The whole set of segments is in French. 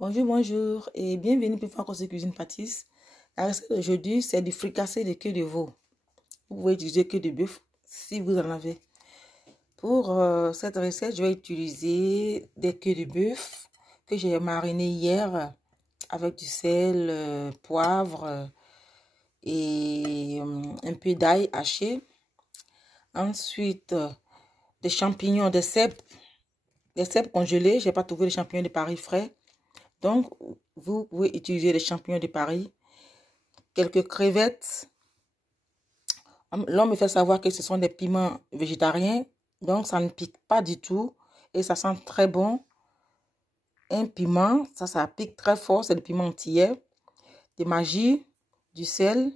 Bonjour, bonjour et bienvenue pour Franco Cuisine Pâtisse. La recette d'aujourd'hui, c'est du fricassé de queue de veau. Vous pouvez utiliser queue de bœuf si vous en avez. Pour cette recette, je vais utiliser des queues de bœuf que j'ai marinées hier avec du sel, poivre et un peu d'ail haché. Ensuite, des champignons, des cèpes congelés. Je n'ai pas trouvé les champignons de Paris frais. Donc, vous pouvez utiliser les champignons de Paris. Quelques crevettes. L'homme me fait savoir que ce sont des piments végétariens. Donc, ça ne pique pas du tout. Et ça sent très bon. Un piment, ça pique très fort. C'est le piment antillais. Des magis, du sel.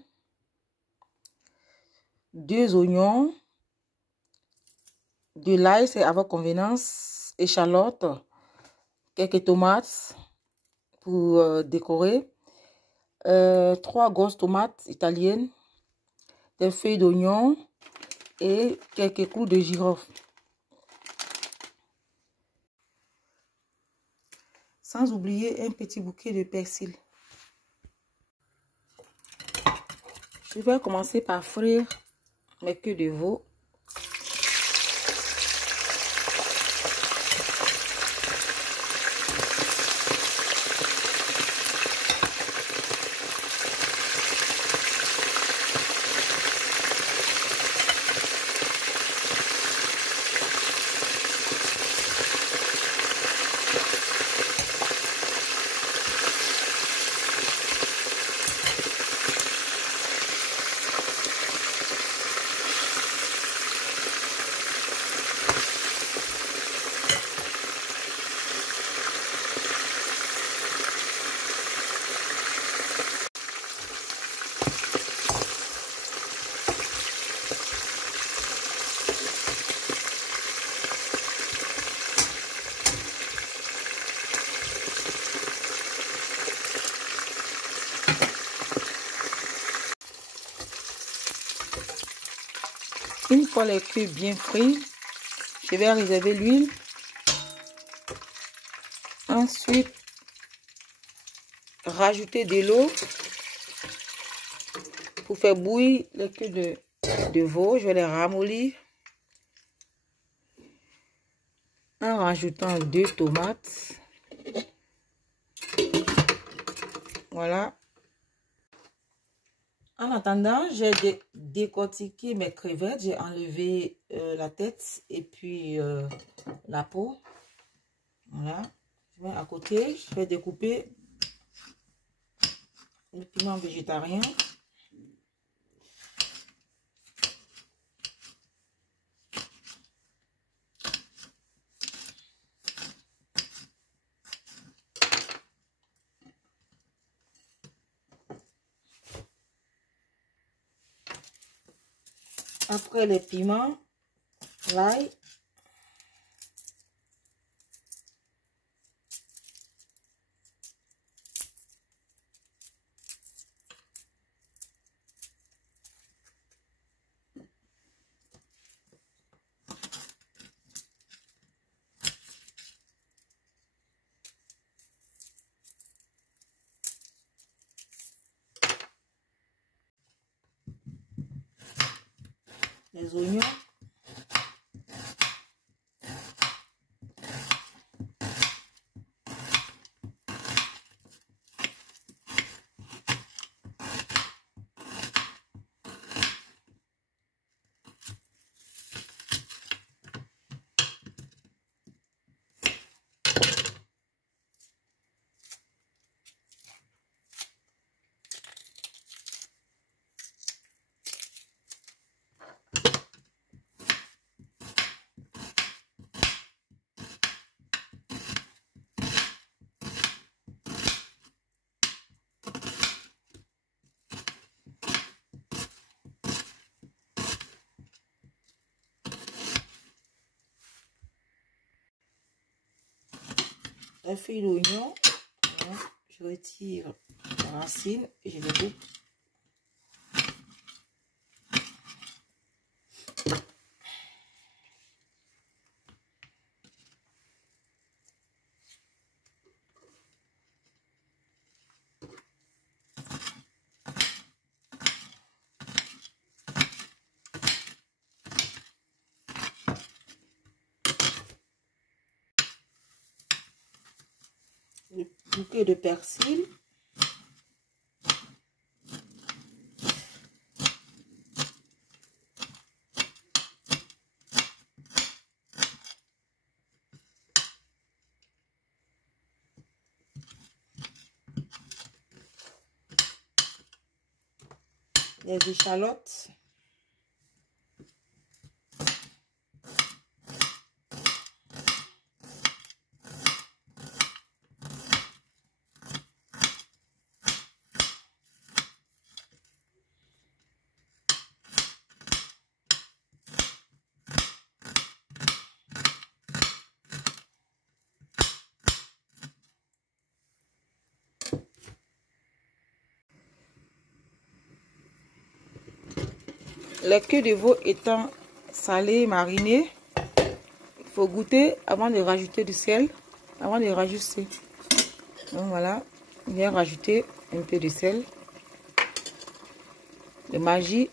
2 oignons. De l'ail, c'est à votre convenance. Échalotes. Quelques tomates pour décorer. 3 grosses tomates italiennes. Des feuilles d'oignon et quelques clous de girofle. Sans oublier un petit bouquet de persil. Je vais commencer par frire mes queues de veau. Une fois les queues bien frites, je vais réserver l'huile. Ensuite, rajouter de l'eau pour faire bouillir les queues de veau. Je vais les ramollir en rajoutant 2 tomates. Voilà. En attendant, j'ai décortiqué mes crevettes. J'ai enlevé la tête et puis la peau. Voilà. Je mets à côté. Je vais découper le piment végétarien. Après les piments, l'ail. Les oignons. La feuille d'oignon, voilà, je retire la racine et je les coupe. bouquet de persil. Les échalotes. Les queues de veau étant salées, marinées, il faut goûter avant de rajouter du sel, avant de rajuster. Donc voilà, bien rajouter un peu de sel, de magie,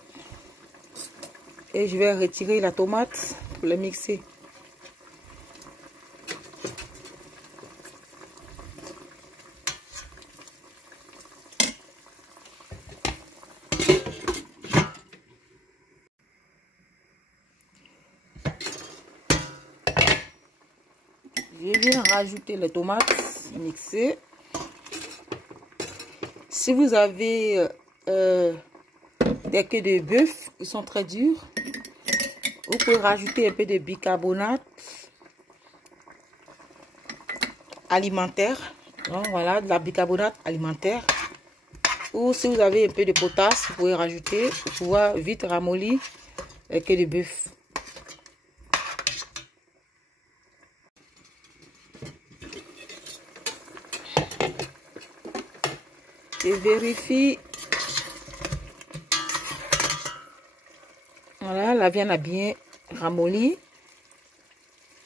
et je vais retirer la tomate pour le mixer. Je viens rajouter les tomates mixées. Si vous avez des queues de bœuf qui sont très dures, vous pouvez rajouter un peu de bicarbonate alimentaire. Donc voilà, de la bicarbonate alimentaire. Ou si vous avez un peu de potasse, vous pouvez rajouter pour pouvoir vite ramollir les queues de bœuf. Je vérifie. Voilà, la viande a bien ramolli.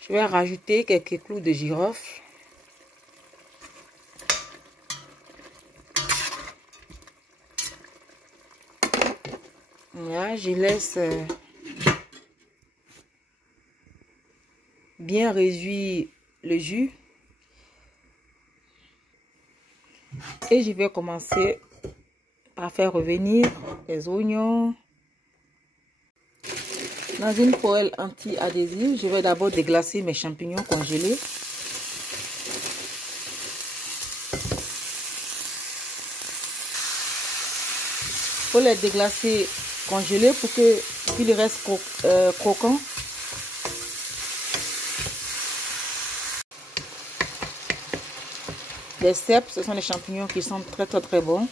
Je vais rajouter quelques clous de girofle. Voilà, je laisse bien réduire le jus. Et je vais commencer par faire revenir les oignons. Dans une poêle anti-adhésive, je vais d'abord déglacer mes champignons congelés. Il faut les déglacer congelés pour qu'ils restent croquants. Les cèpes, ce sont des champignons qui sont très bons.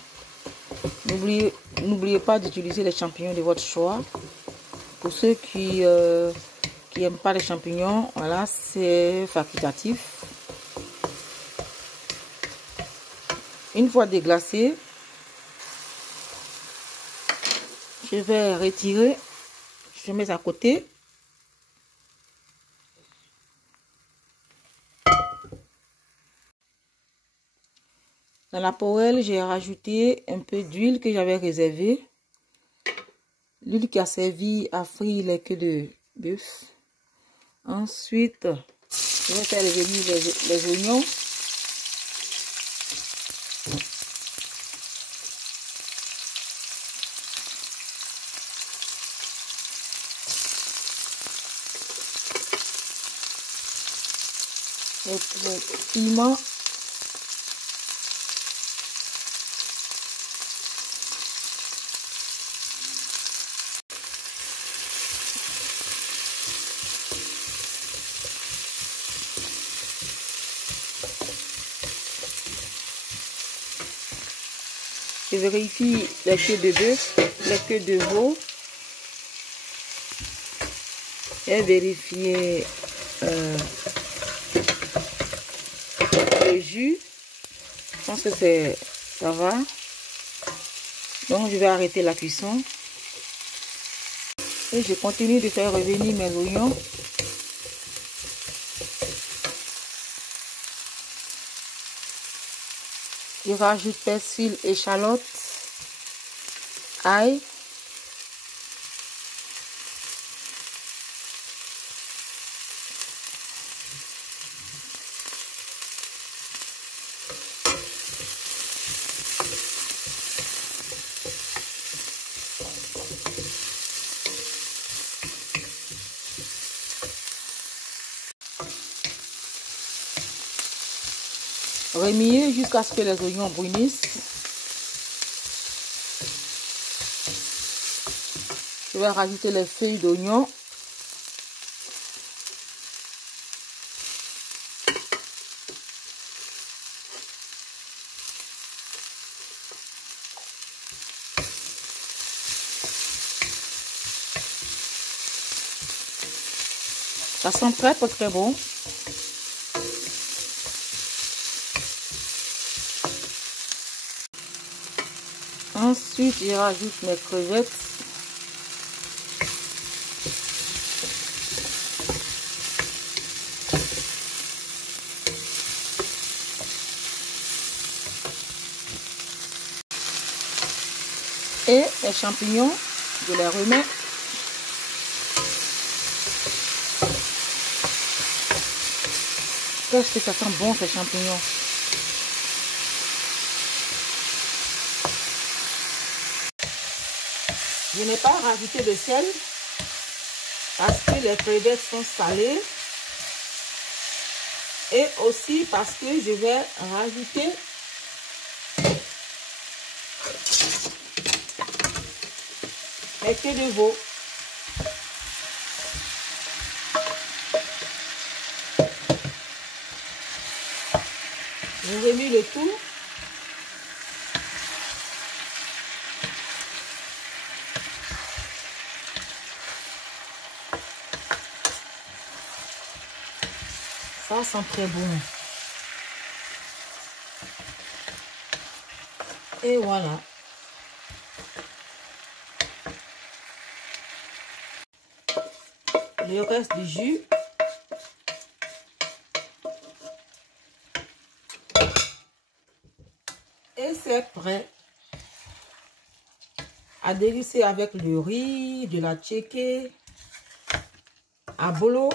N'oubliez pas d'utiliser les champignons de votre choix. Pour ceux qui n'aiment pas les champignons, voilà, c'est facultatif. Une fois déglacé, je vais retirer, je mets à côté. Dans la poêle, j'ai rajouté un peu d'huile que j'avais réservée. L'huile qui a servi à frire les queues de bœuf. Ensuite, je vais faire revenir les oignons. Le piment. Je vérifie les queues de bœuf, les queues de veau. Et vérifier le jus. Je pense que ça va. Donc je vais arrêter la cuisson. Et je continue de faire revenir mes oignons. Je rajoute persil, échalote, ail. remuer jusqu'à ce que les oignons brunissent. Je vais rajouter les feuilles d'oignon. Ça sent très bon. Ensuite, je rajoute mes crevettes. Et les champignons, je les remets. Qu'est-ce que ça sent bon ces champignons. Je n'ai pas rajouté de sel parce que les crevettes sont salées. Et aussi parce que je vais rajouter les queues de veau. Je remue le tout. Ça sent très bon. Et voilà. Le reste du jus. Et c'est prêt à déguster avec le riz, de la tchéké, à bolo.